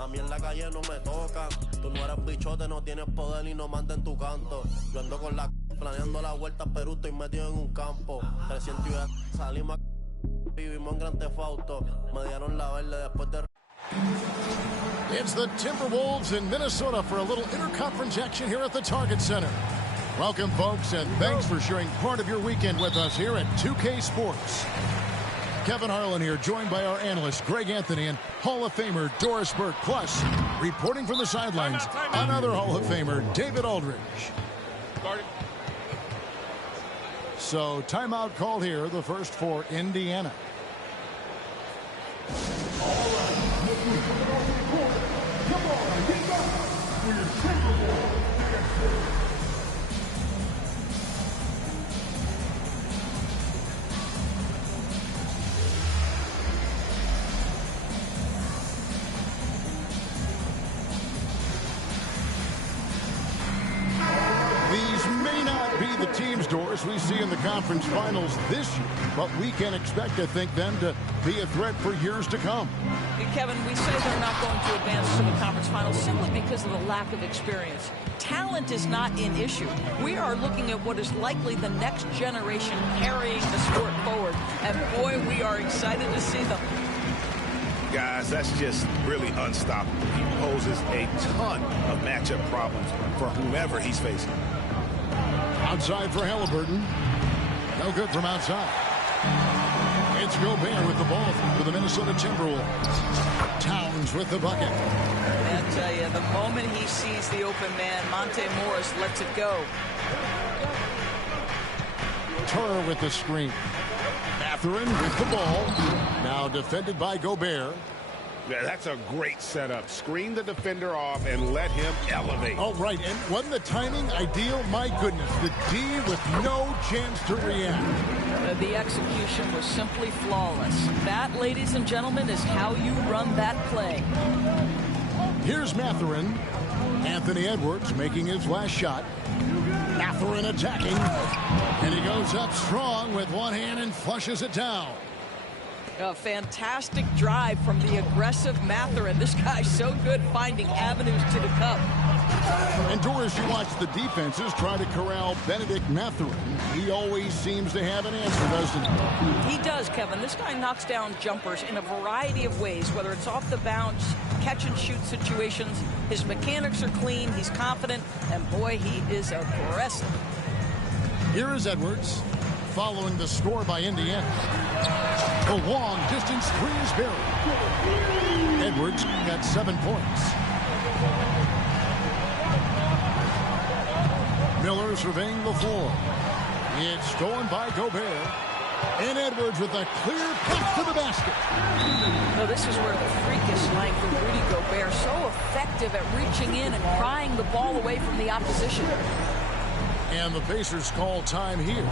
A mí en la calle no me tocan. Tú no eres bichote, no tienes poder y no manda en tu canto. Yo ando con la planeando la vuelta a Perú, estoy metido en un campo. 300 y salimos vivimos en Gran Theft Auto. Me dieron la verde después de... It's the Timberwolves in Minnesota for a little interconference action here at the Target Center. Welcome, folks, and thanks for sharing part of your weekend with us here at 2K Sports. Kevin Harlan here, joined by our analyst, Greg Anthony, and Hall of Famer Doris Burke. Plus, reporting from the sidelines, another Hall of Famer, David Aldridge. So, timeout called here, the first for Indiana. All right, come on, get back for your Timberwolves. Doors we see in the conference finals this year, but we can expect, I think, them to be a threat for years to come. Kevin, we say they're not going to advance to the conference finals simply because of the lack of experience. Talent is not an issue. We are looking at what is likely the next generation carrying the sport forward, and boy, we are excited to see them. Guys, that's just really unstoppable. He poses a ton of matchup problems for whomever he's facing. Outside for Halliburton. No good from outside. It's Gobert with the ball for the Minnesota Timberwolves. Towns with the bucket. I'll tell you, the moment he sees the open man, Monte Morris lets it go. Turner with the screen. Mathurin with the ball. Now defended by Gobert. Yeah, that's a great setup. Screen the defender off and let him elevate. Oh, right. And wasn't the timing ideal? My goodness. The D with no chance to react. The execution was simply flawless. That, ladies and gentlemen, is how you run that play. Here's Mathurin. Anthony Edwards making his last shot. Mathurin attacking. And he goes up strong with one hand and flushes it down. A fantastic drive from the aggressive Mathurin. This guy's so good finding avenues to the cup. And Doris, you watch the defenses try to corral Benedict Mathurin. He always seems to have an answer, doesn't he? He does, Kevin. This guy knocks down jumpers in a variety of ways, whether it's off the bounce, catch and shoot situations. His mechanics are clean, he's confident, and boy, he is aggressive. Here is Edwards, following the score by Indiana. A long distance three is buried. Edwards got 7 points. Miller surveying the floor. It's stolen by Gobert. And Edwards with a clear path to the basket. No, this is where the freakish length of Rudy Gobert so effective at reaching in and prying the ball away from the opposition. And the Pacers call time here.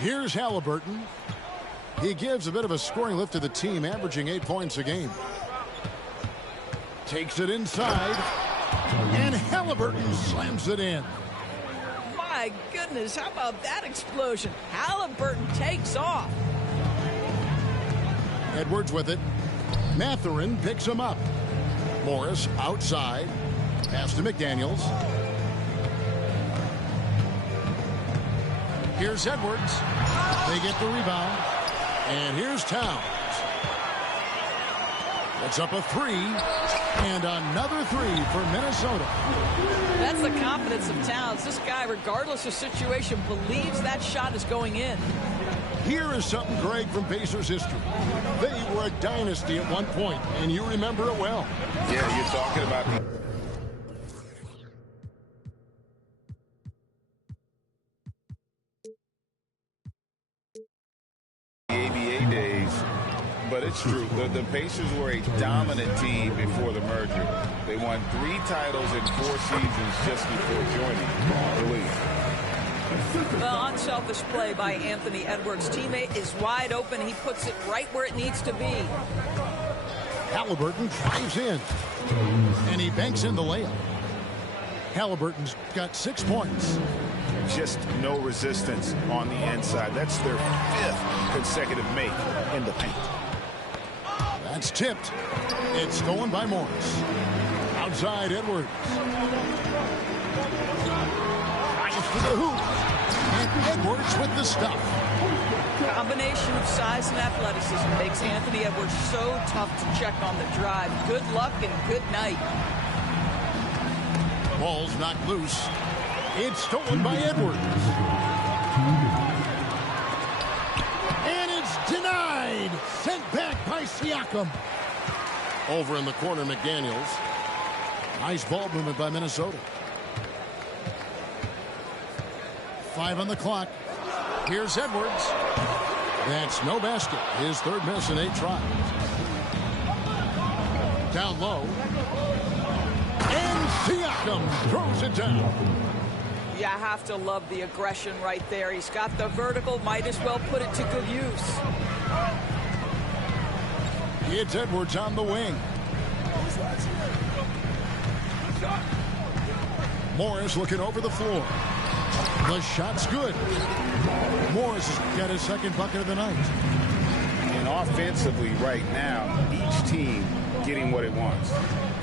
Here's Halliburton. He gives a bit of a scoring lift to the team, averaging 8 points a game. Takes it inside, and Halliburton slams it in. My goodness, how about that explosion? Halliburton takes off. Edwards with it. Mathurin picks him up. Morris outside. Pass to McDaniels. Here's Edwards. They get the rebound. And here's Towns. It's up a 3, and another 3 for Minnesota. That's the confidence of Towns. This guy, regardless of situation, believes that shot is going in. Here is something, Greg, from Pacers history. They were a dynasty at one point, and you remember it well. Yeah, you're talking about the ABA days, but it's true. The Pacers were a dominant team before the merger. They won 3 titles in 4 seasons just before joining the league. The unselfish play by Anthony Edwards. Teammate is wide open. He puts it right where it needs to be. Halliburton drives in, and he banks in the layup. Halliburton's got 6 points. Just no resistance on the inside. That's their 5th consecutive make in the paint. That's tipped. It's stolen by Morris. Outside Edwards. Drives to the hoop. And Edwards with the stuff. Combination of size and athleticism makes Anthony Edwards so tough to check on the drive. Good luck and good night. Ball's knocked loose. It's stolen by Edwards. And it's denied. Sent back by Siakam. Over in the corner, McDaniels. Nice ball movement by Minnesota. 5 on the clock. Here's Edwards. That's no basket. His 3rd miss in 8 tries. Down low. And Siakam throws it down. You have to love the aggression right there. He's got the vertical. Might as well put it to good use. It's Edwards on the wing. Morris looking over the floor. The shot's good. Morris has got his 2nd bucket of the night. And offensively right now, each team getting what it wants.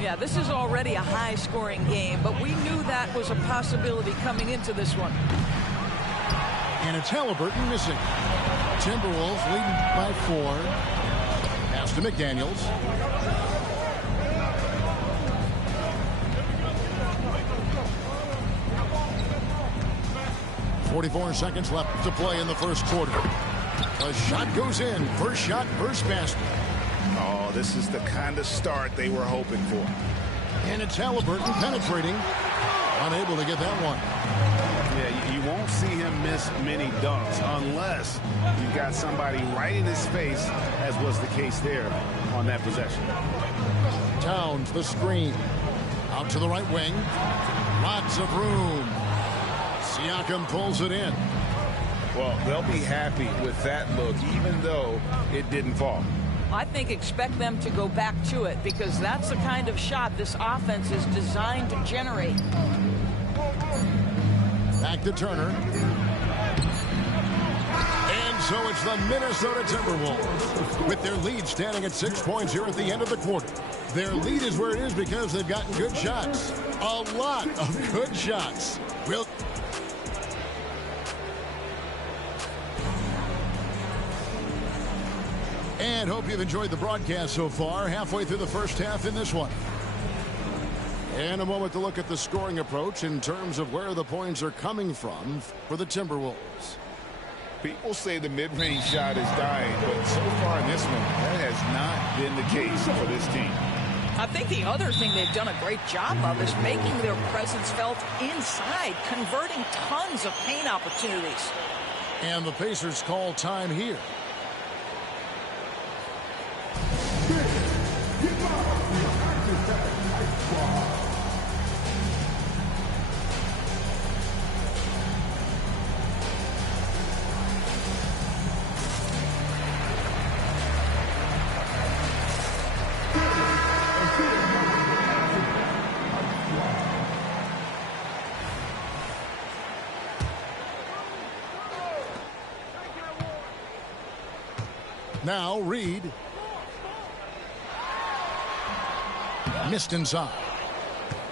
Yeah, this is already a high-scoring game, but we knew that was a possibility coming into this one. And it's Halliburton missing. Timberwolves leading by 4. Pass to McDaniels. .44 seconds left to play in the first quarter. The shot goes in. First shot, first basket. Oh, this is the kind of start they were hoping for. And it's Halliburton penetrating. Unable to get that one. Yeah, you won't see him miss many dunks unless you've got somebody right in his face, as was the case there on that possession. Towns, the screen. Out to the right wing. Lots of room. Siakam pulls it in. Well, they'll be happy with that look, even though it didn't fall. I think expect them to go back to it because that's the kind of shot this offense is designed to generate. Back to Turner. And so it's the Minnesota Timberwolves with their lead standing at 6 points here at the end of the quarter. Their lead is where it is because they've gotten good shots. A lot of good shots. And hope you've enjoyed the broadcast so far. Halfway through the first half in this one. And a moment to look at the scoring approach in terms of where the points are coming from for the Timberwolves. People say the mid-range shot is dying, but so far in this one, that has not been the case for this team. I think the other thing they've done a great job of is making their presence felt inside, converting tons of paint opportunities. And the Pacers call time here. Now Reed. Missed inside.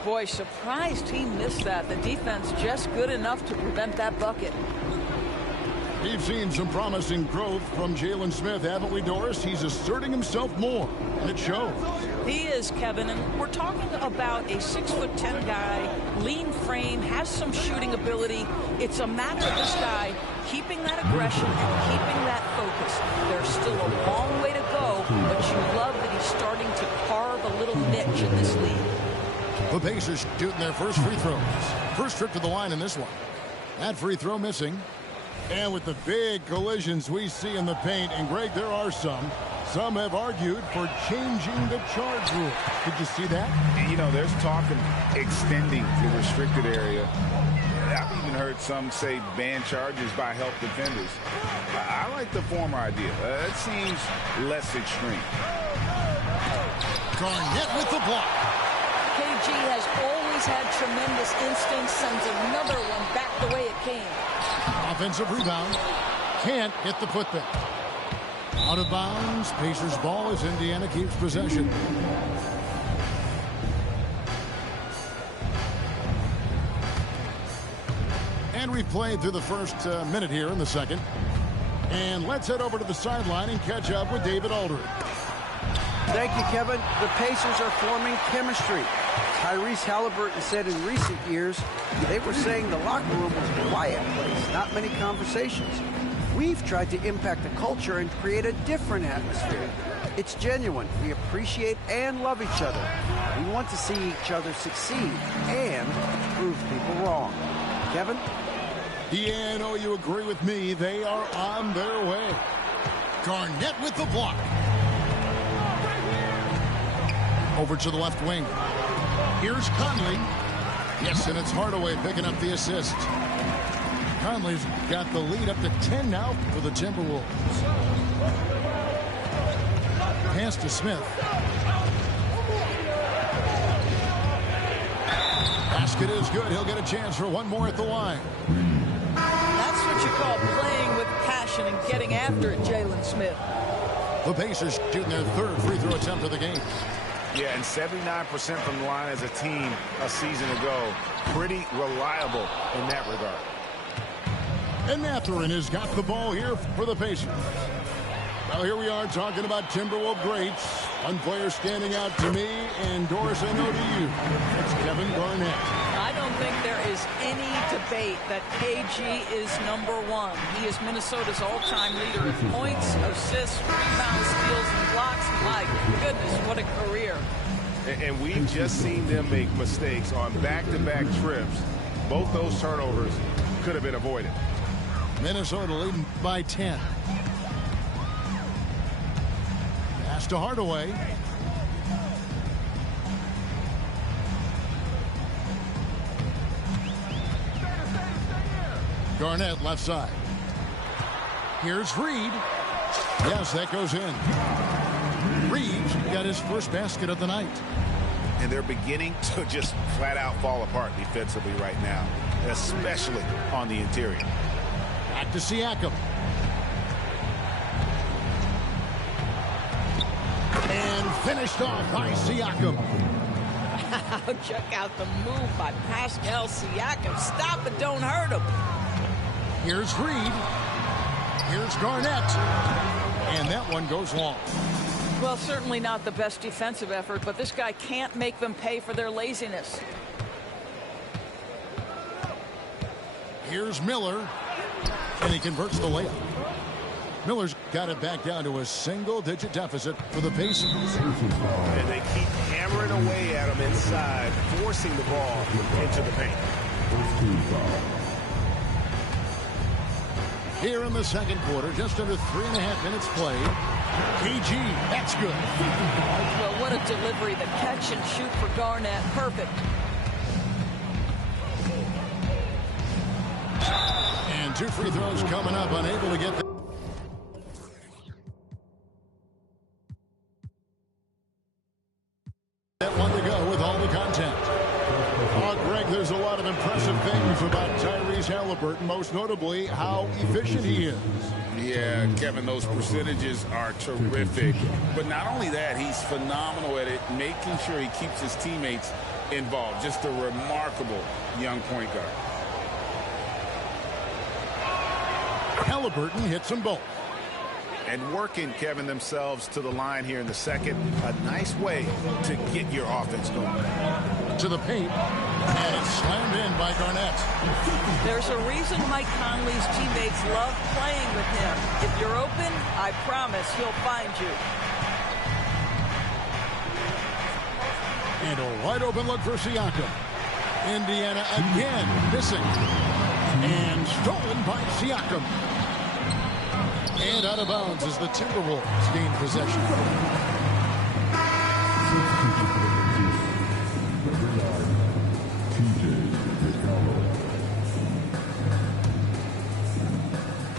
Boy, surprised he missed that. The defense just good enough to prevent that bucket. We've seen some promising growth from Jalen Smith, haven't we, Doris? He's asserting himself more, and it shows. He is, Kevin, and we're talking about a 6'10" guy, lean frame, has some shooting ability. It's a matter of this guy keeping that aggression and keeping that focus. There's still a long way to go, but you love that he's starting to carve a little niche in this league. The Pacers shooting their first free throws. First trip to the line in this one. That free throw missing. And with the big collisions we see in the paint, and Greg, there are some have argued for changing the charge rule. Did you see that? You know, there's talk of extending the restricted area. I've even heard some say ban charges by help defenders. I like the former idea. It seems less extreme. Garnett with the block. KG has always had tremendous instincts, sends another one back the way it came. Offensive rebound. Can't get the putback. Out of bounds. Pacers ball as Indiana keeps possession. And we've played through the first minute here in the second. And let's head over to the sideline and catch up with David Aldridge. Thank you, Kevin. The Pacers are forming chemistry. Tyrese Halliburton said in recent years they were saying the locker room was a quiet place, not many conversations. We've tried to impact the culture and create a different atmosphere. It's genuine. We appreciate and love each other. We want to see each other succeed and prove people wrong. Kevin? Yeah, I know you agree with me. They are on their way. Garnett with the block. Over to the left wing. Here's Conley. Yes, and it's Hardaway picking up the assist. Conley's got the lead up to 10 now for the Timberwolves. Pass to Smith. Basket is good. He'll get a chance for one more at the line. That's what you call playing with passion and getting after it, Jalen Smith. The Pacers shooting their third free throw attempt of the game. Yeah, and 79% from the line as a team a season ago. Pretty reliable in that regard. And Mathurin has got the ball here for the Pacers. Well, here we are talking about Timberwolves greats. One player standing out to me, and Doris, I know to you. That's Kevin Garnett. I don't think there is any debate that KG is number one. He is Minnesota's all-time leader in points, assists, rebounds, steals, and blocks. My goodness, what a career. And we've just seen them make mistakes on back-to-back trips. Both those turnovers could have been avoided. Minnesota leading by 10. Pass to Hardaway. Garnett left side. Here's Reed. Yes, that goes in. Reed got his first basket of the night. And they're beginning to just flat out fall apart defensively right now, especially on the interior. Back to Siakam. And finished off by Siakam. Check out the move by Pascal Siakam. Stop it, don't hurt him. Here's Reed. Here's Garnett. And that one goes long. Well, certainly not the best defensive effort, but this guy can't make them pay for their laziness. Here's Miller. And he converts the layup. Miller's got it back down to a single-digit deficit for the Pacers. And they keep hammering away at him inside, forcing the ball into the paint. Here in the second quarter, just under 3.5 minutes played. KG, that's good. Well, what a delivery. The catch and shoot for Garnett. Perfect. And two free throws coming up, unable to get the that one to go with all the content. Oh, Greg, there's a lot of impressive things about Tyrese Halliburton, most notably how efficient he is. Yeah, Kevin, those percentages are terrific. But not only that, he's phenomenal at it, making sure he keeps his teammates involved. Just a remarkable young point guard. Halliburton hits them both. And working, Kevin, themselves to the line here in the second. A nice way to get your offense going. To the paint, and it's slammed in by Garnett. There's a reason Mike Conley's teammates love playing with him. If you're open, I promise he'll find you. And a wide open look for Siakam. Indiana again missing. And stolen by Siakam. And out of bounds as the Timberwolves gain possession.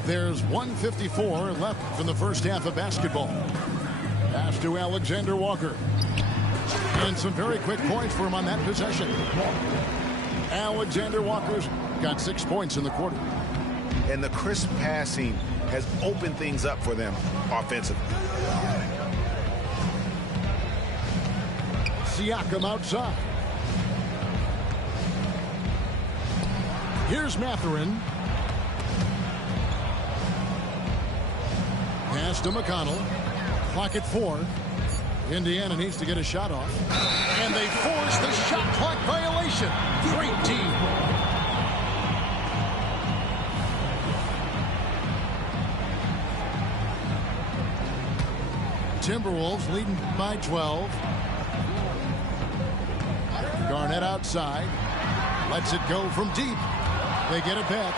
There's 1:54 left from the first half of basketball. Pass to Alexander Walker. And some very quick points for him on that possession. Alexander Walker's got 6 points in the quarter. And the crisp passing has opened things up for them offensively. Siakam outside. Here's Mathurin. Pass to McConnell. Clock at 4. Indiana needs to get a shot off. And they force the shot clock violation. Great team. Timberwolves leading by 12. Garnett outside. Lets it go from deep. They get it back.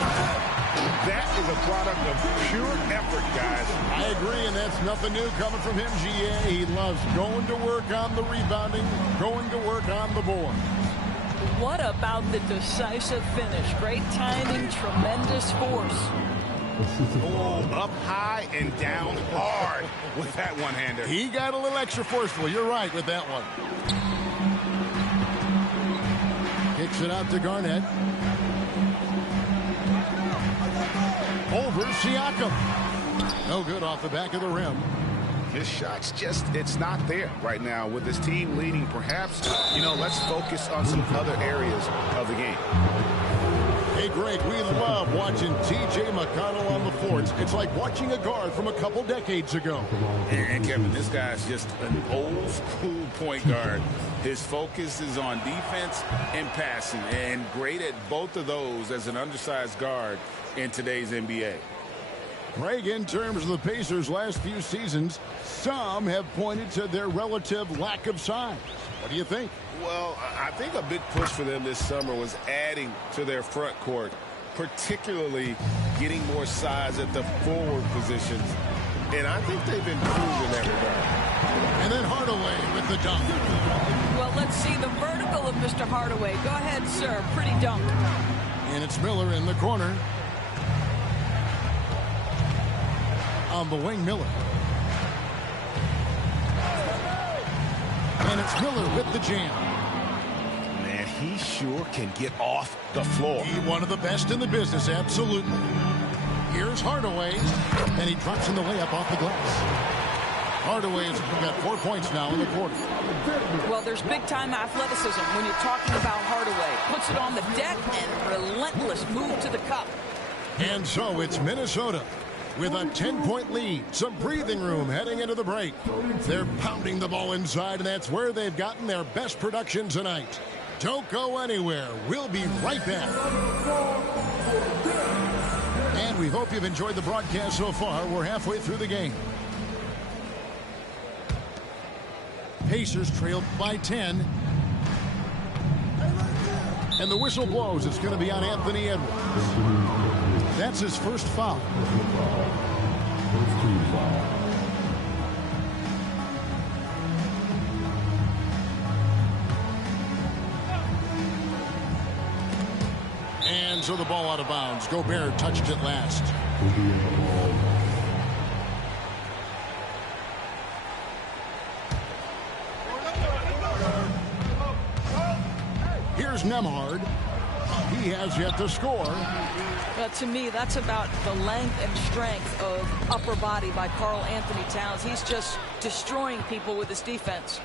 That is a product of pure effort, guys. I agree, and that's nothing new coming from him, GA. He loves going to work on the rebounding, going to work on the board. What about the decisive finish? Great timing, tremendous force. Oh, up high and down hard with that one-hander. He got a little extra forceful. You're right with that one. Kicks it out to Garnett. Over Siakam. No good off the back of the rim. His shot's just, it's not there right now with his team leading. Perhaps, let's focus on some other areas of the game. Hey, Greg, we love watching T.J. McConnell on the floor. It's like watching a guard from a couple decades ago. And Kevin, this guy's just an old school point guard. His focus is on defense and passing, and great at both of those as an undersized guard in today's NBA. Greg, in terms of the Pacers' last few seasons, some have pointed to their relative lack of size. What do you think? Well, I think a big push for them this summer was adding to their front court, particularly getting more size at the forward positions. And I think they've improved in that regard. And then Hardaway with the dunk. Well, let's see the vertical of Mr. Hardaway. Go ahead, sir. Pretty dunk. And it's Miller in the corner. On the wing, Miller. And it's Miller with the jam. Man, he sure can get off the floor. He's one of the best in the business, absolutely. Here's Hardaway, and he drops in the layup off the glass. Hardaway's got 4 points now in the quarter. Well, there's big-time athleticism when you're talking about Hardaway. Puts it on the deck and relentless move to the cup. And so it's Minnesota with a 10-point lead. Some breathing room heading into the break. They're pounding the ball inside, and that's where they've gotten their best production tonight. Don't go anywhere. We'll be right back. And we hope you've enjoyed the broadcast so far. We're halfway through the game. Pacers trail by 10. And the whistle blows. It's going to be on Anthony Edwards. That's his first foul. And so the ball out of bounds. Gobert touched it last. Here's Nembhard. He has yet to score. To me, that's about the length and strength of upper body by Karl Anthony Towns. He's just destroying people with his defense.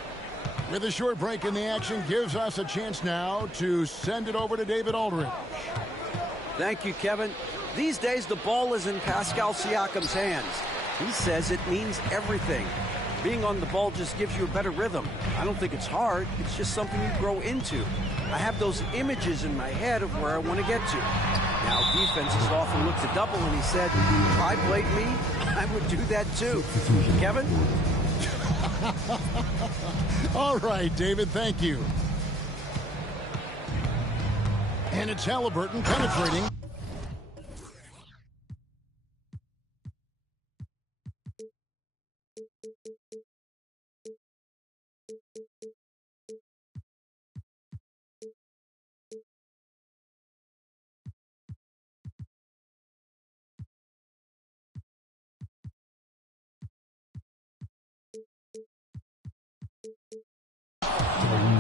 With a short break in the action, gives us a chance now to send it over to David Aldridge. Thank you, Kevin. These days, the ball is in Pascal Siakam's hands. He says it means everything. Being on the ball just gives you a better rhythm. I don't think it's hard. It's just something you grow into. I have those images in my head of where I want to get to. Now, defenses often look to double, and he said, if I played me, I would do that too. Kevin? All right, David, thank you. And it's Haliburton penetrating.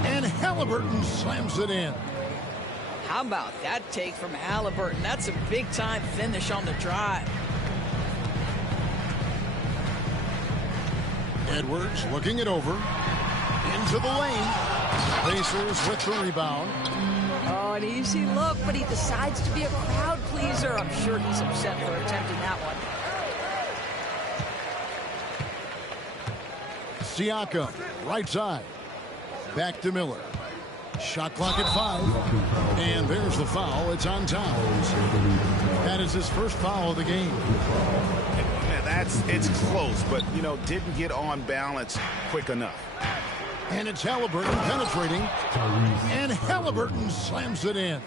And Haliburton slams it in. How about that take from Haliburton? That's a big-time finish on the drive. Edwards looking it over. Into the lane. Pacers with the rebound. Oh, an easy look, but he decides to be a crowd pleaser. I'm sure he's upset for attempting that one. Siakam, right side. Back to Miller. Shot clock at 5. And there's the foul. It's on Towns. That is his first foul of the game. It's close, but, you know, didn't get on balance quick enough. And it's Haliburton penetrating. And Haliburton slams it in.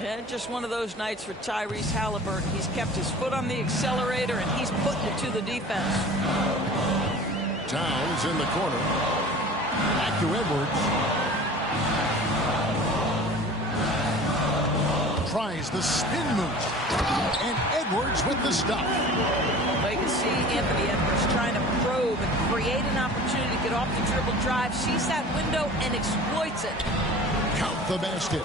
Yeah, just one of those nights for Tyrese Haliburton. He's kept his foot on the accelerator, and he's putting it to the defense. Towns in the corner. Back to Edwards. Tries the spin move. And Edwards with the stop. Well, you can see Anthony Edwards trying to probe and create an opportunity to get off the dribble drive, sees that window, and exploits it. Count the basket.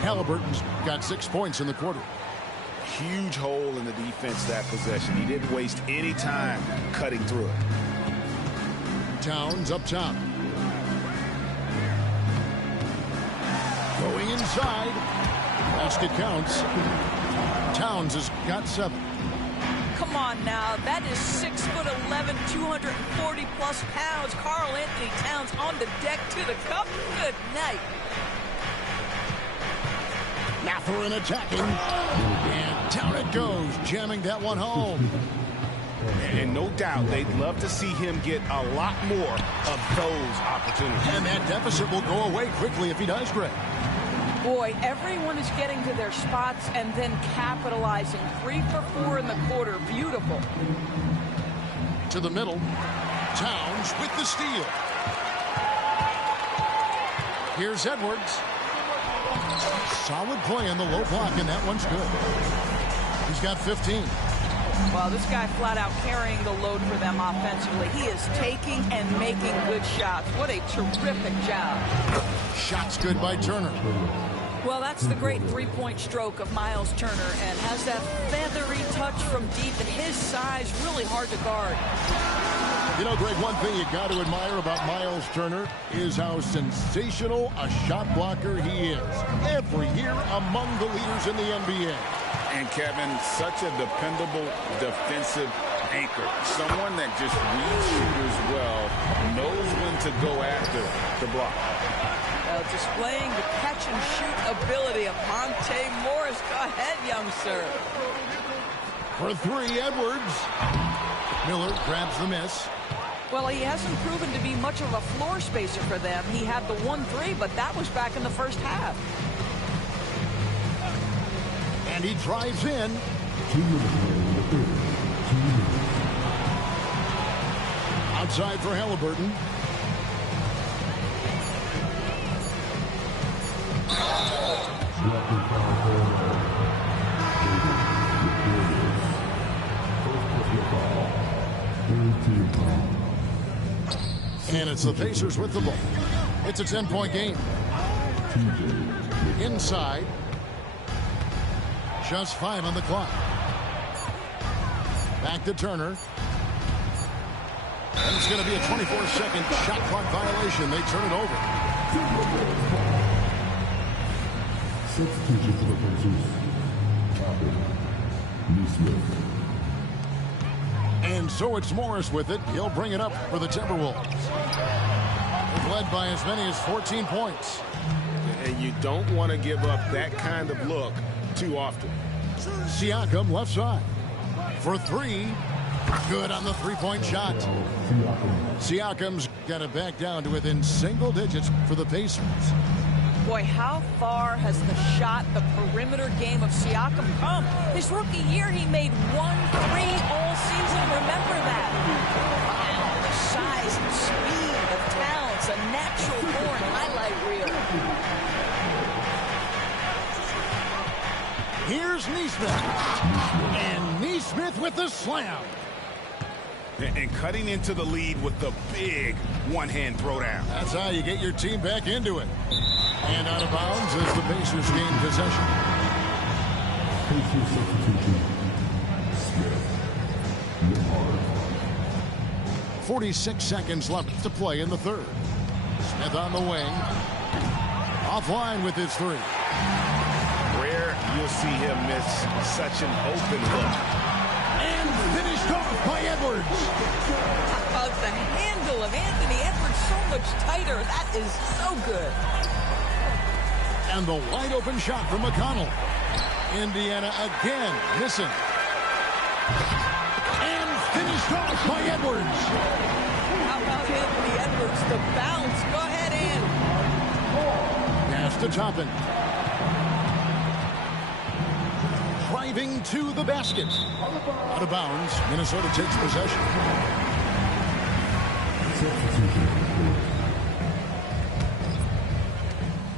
Haliburton's got 6 points in the quarter. Huge hole in the defense that possession. He didn't waste any time cutting through it. Towns up top. Going inside. Basket counts. Towns has got 7. Come on now, that is 6'11", 240-plus pounds. Karl Anthony Towns on the deck to the cup. Good night. Mathurin attacking. And down it goes, jamming that one home. And no doubt they'd love to see him get a lot more of those opportunities. And that deficit will go away quickly if he does, Greg. Boy, everyone is getting to their spots and then capitalizing. 3 for 4 in the quarter. Beautiful. To the middle. Towns with the steal. Here's Edwards. Solid play in the low block, and that one's good. He's got 15. Well, this guy flat out carrying the load for them offensively. He is taking and making good shots. What a terrific job. Shots good by Turner. Well, that's the great three-point stroke of Miles Turner, and has that feathery touch from deep at his size, really hard to guard. You know, Greg, one thing you got to admire about Miles Turner is how sensational a shot blocker he is. Every year among the leaders in the NBA. And Kevin, such a dependable defensive anchor. Someone that just reads shooters well, knows when to go after the block. Displaying the catch-and-shoot ability of Monte Morris. Go ahead, young sir. For 3, Edwards. Miller grabs the miss. Well, he hasn't proven to be much of a floor spacer for them. He had the 1-3, but that was back in the first half. And he drives in. Outside for Haliburton. And it's the Pacers with the ball. It's a 10-point game. Inside. Just 5 on the clock. Back to Turner. And it's going to be a 24-second shot clock violation. They turn it over. Substitution for the Pacers. Neesmith. And so it's Morris with it. He'll bring it up for the Timberwolves. They've led by as many as 14 points. And you don't want to give up that kind of look too often. Siakam left side. For 3. Good on the three-point shot. Siakam's got it back down to within single digits for the Pacers. Boy, how far has the shot, the perimeter game of Siakam come? His rookie year, he made 1 3 all season. Remember that. Wow, the size and speed, the talents, a natural-born highlight reel. Here's Neesmith. And Neesmith with the slam. And cutting into the lead with the big one-hand throwdown. That's how you get your team back into it. And out of bounds as the Pacers gain possession. Pacers substitution. Smith. 46 seconds left to play in the third. Smith on the wing. Offline with his 3. Rare you'll see him miss such an open look. And finished off by Edwards. How about the handle of Anthony Edwards so much tighter? That is so good. And the wide open shot from McConnell. Indiana again missing. And finished off by Edwards. How about Anthony Edwards? The bounce. Go ahead, Ann. Pass to Toppin. Driving to the basket. Out of bounds. Minnesota takes possession.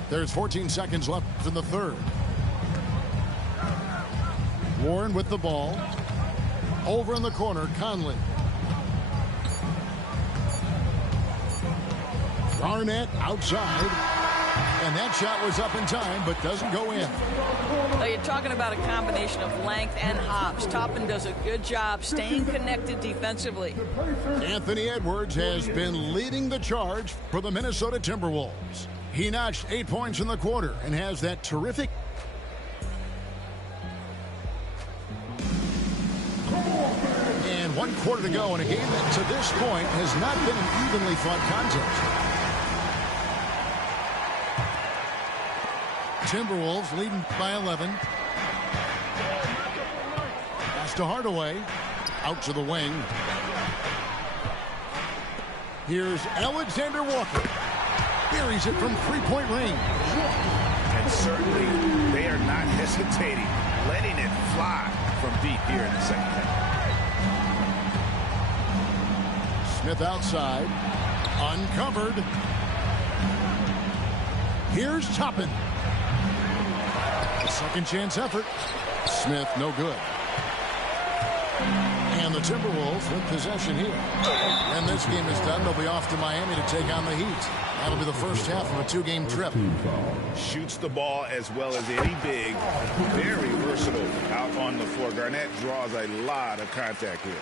There's 14 seconds left in the third. Warren with the ball. Over in the corner, Conley. Garnett outside. And that shot was up in time, but doesn't go in. Now you're talking about a combination of length and hops. Toppin does a good job staying connected defensively. Anthony Edwards has been leading the charge for the Minnesota Timberwolves. He notched 8 points in the quarter and has that terrific. And 1 quarter to go in a game that to this point has not been an evenly fought contest. Timberwolves leading by 11. Pass to Hardaway. Out to the wing. Here's Alexander Walker. Buries it from 3-point range. And certainly they are not hesitating, letting it fly from deep here in the second half. Smith outside. Uncovered. Here's Toppin. A second chance effort. Smith no good. And the Timberwolves with possession here. When this game is done, they'll be off to Miami to take on the Heat. That'll be the first half of a 2-game trip. Shoots the ball as well as any big. Very versatile out on the floor. Garnett draws a lot of contact here.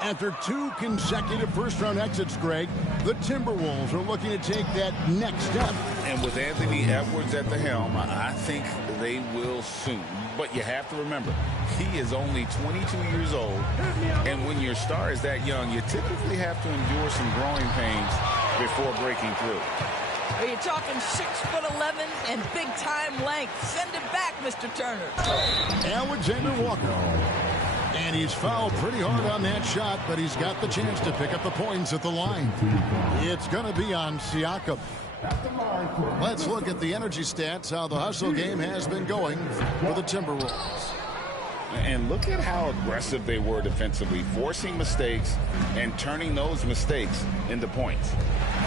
After 2 consecutive first-round exits, Greg, the Timberwolves are looking to take that next step. And with Anthony Edwards at the helm, I think they will soon. But you have to remember, he is only 22 years old. And when your star is that young, you typically have to endure some growing pains before breaking through. You're talking 6'11" and big-time length. Send it back, Mr. Turner. Alexander Walker. And he's fouled pretty hard on that shot, but he's got the chance to pick up the points at the line. It's going to be on Siakam. Let's look at the energy stats, how the hustle game has been going for the Timberwolves. And look at how aggressive they were defensively, forcing mistakes and turning those mistakes into points.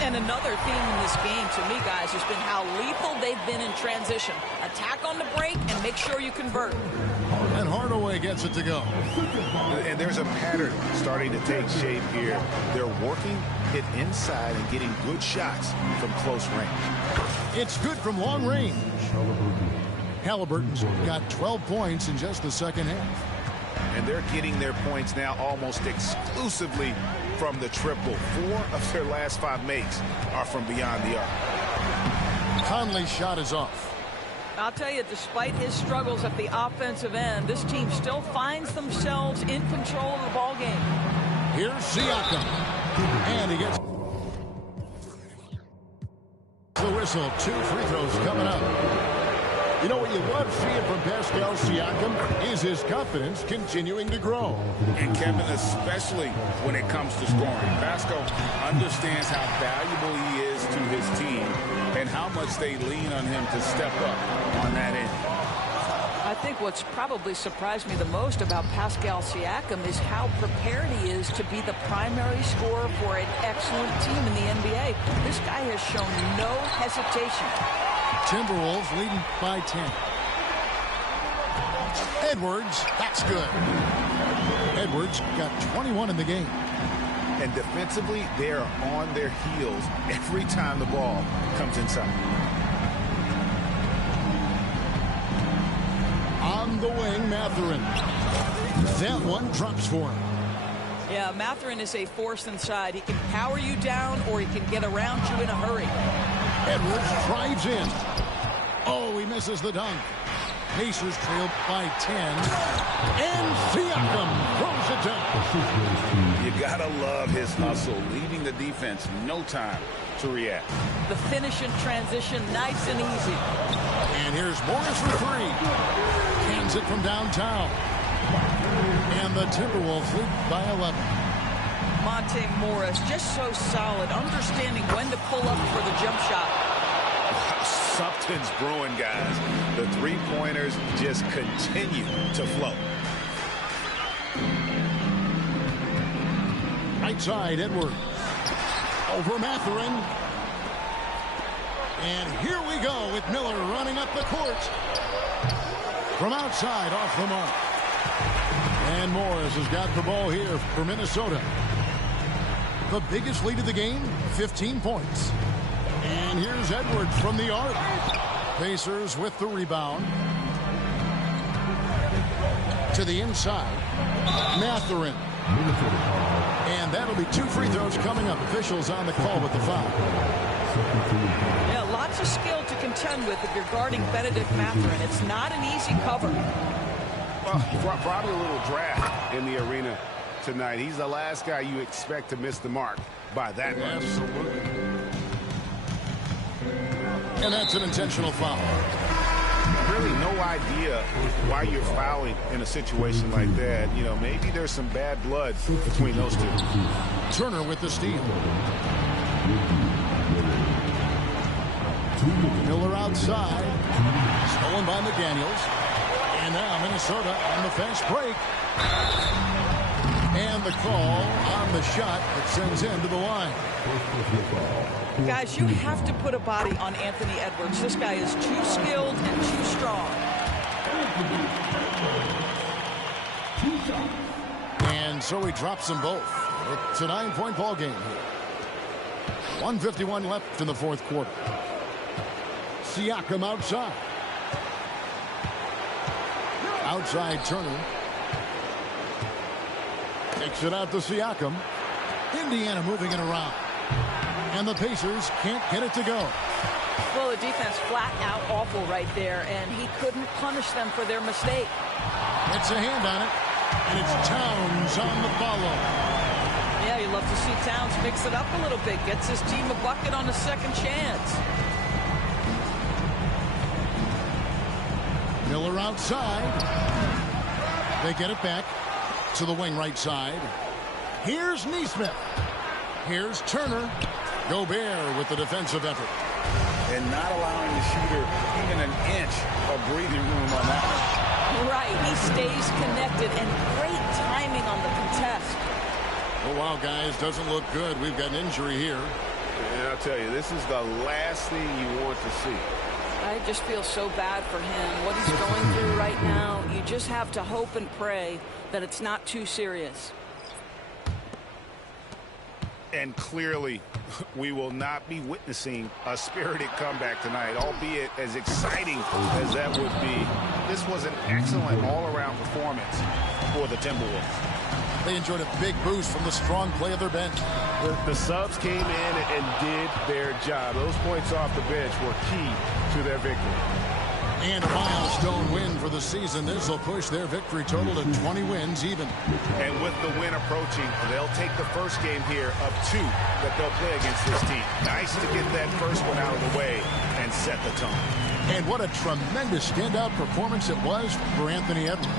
And another theme in this game, to me, guys, has been how lethal they've been in transition. Attack on the break and make sure you convert. And Hardaway gets it to go. And there's a pattern starting to take shape here. They're working it inside and getting good shots from close range. It's good from long range. Halliburton's got 12 points in just the second half. And they're getting their points now almost exclusively from the triple. 4 of their last 5 makes are from beyond the arc. Conley's shot is off. I'll tell you, despite his struggles at the offensive end, this team still finds themselves in control of the ball game. Here's Siakam. And he gets the whistle. 2 free throws coming up. You know what you love seeing from Pascal Siakam is his confidence continuing to grow. And Kevin, especially when it comes to scoring. Pascal understands how valuable he is to his team and how much they lean on him to step up on that end. I think what's probably surprised me the most about Pascal Siakam is how prepared he is to be the primary scorer for an excellent team in the NBA. This guy has shown no hesitation. Timberwolves leading by 10. Edwards, that's good. Edwards got 21 in the game. And defensively, they are on their heels every time the ball comes inside. On the wing, Mathurin. That one drops for him. Yeah, Mathurin is a force inside. He can power you down or he can get around you in a hurry. Edwards drives in. Oh, he misses the dunk. Pacers trail by 10. And Siakam throws it down. You gotta love his hustle, leaving the defense no time to react. The finish in transition, nice and easy. And here's Morris for 3. Hands it from downtown. And the Timberwolves lead by 11. Monte Morris, just so solid, understanding when to pull up for the jump shot. Something's brewing, guys. The three-pointers just continue to flow. Right side, Edwards. Over Mathurin. And here we go with Miller running up the court. From outside, off the mark. And Morris has got the ball here for Minnesota. The biggest lead of the game, 15 points. And here's Edwards from the arc. Pacers with the rebound. To the inside. Mathurin. And that'll be 2 free throws coming up. Officials on the call with the foul. Yeah, lots of skill to contend with if you're guarding Benedict Mathurin. It's not an easy cover. Well, probably a little draft in the arena tonight. He's the last guy you expect to miss the mark by that much. Absolutely. And that's an intentional foul. Really no idea why you're fouling in a situation like that. You know, maybe there's some bad blood between those two. Turner with the steal. Miller outside. Stolen by McDaniels. And now Minnesota on the fast break. And the call on the shot that sends him to the line. Guys, you have to put a body on Anthony Edwards. This guy is too skilled and too strong. And so he drops them both. It's a 9-point ball game here. 1:51 left in the fourth quarter. Siakam outside. Outside Turner. Takes it out to Siakam. Indiana moving it around. And the Pacers can't get it to go. Well, the defense flat out awful right there, and he couldn't punish them for their mistake. It's a hand on it, and it's Towns on the follow. Yeah, you love to see Towns mix it up a little bit. Gets his team a bucket on a second chance. Miller outside. They get it back to the wing right side. Here's Nesmith. Here's Turner. Gobert with the defensive effort. And not allowing the shooter even an inch of breathing room on that one. Right, he stays connected, and great timing on the contest. Oh, wow, guys, doesn't look good. We've got an injury here. And I'll tell you, this is the last thing you want to see. I just feel so bad for him. What he's going through right now, you just have to hope and pray that it's not too serious. And clearly, we will not be witnessing a spirited comeback tonight, albeit as exciting as that would be. This was an excellent all-around performance for the Timberwolves. They enjoyed a big boost from the strong play of their bench. The subs came in and did their job. Those points off the bench were key to their victory. And a milestone win for the season. This will push their victory total to 20 wins even. And with the win approaching, they'll take the first game here of 2 that they'll play against this team. Nice to get that first one out of the way and set the tone. And what a tremendous standout performance it was for Anthony Edwards.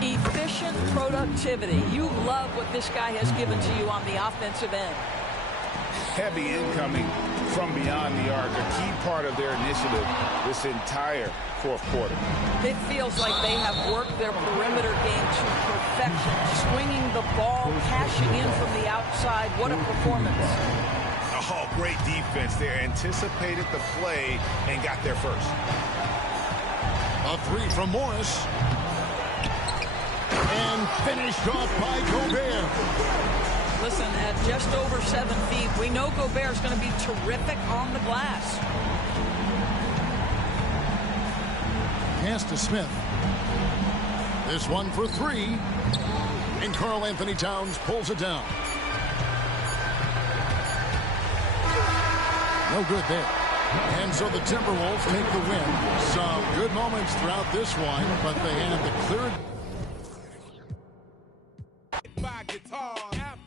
Efficient productivity. You love what this guy has given to you on the offensive end. Heavy incoming from beyond the arc, a key part of their initiative this entire fourth quarter. It feels like they have worked their perimeter game to perfection, swinging the ball, cashing in from the outside. What a performance. Oh, great defense there. Anticipated the play and got there first. A 3 from Morris. And finished off by Gobert. Listen, at just over 7 feet, we know Gobert's going to be terrific on the glass. Pass to Smith. This one for 3. And Karl Anthony Towns pulls it down. No good there. And so the Timberwolves take the win. Some good moments throughout this one, but they had the clear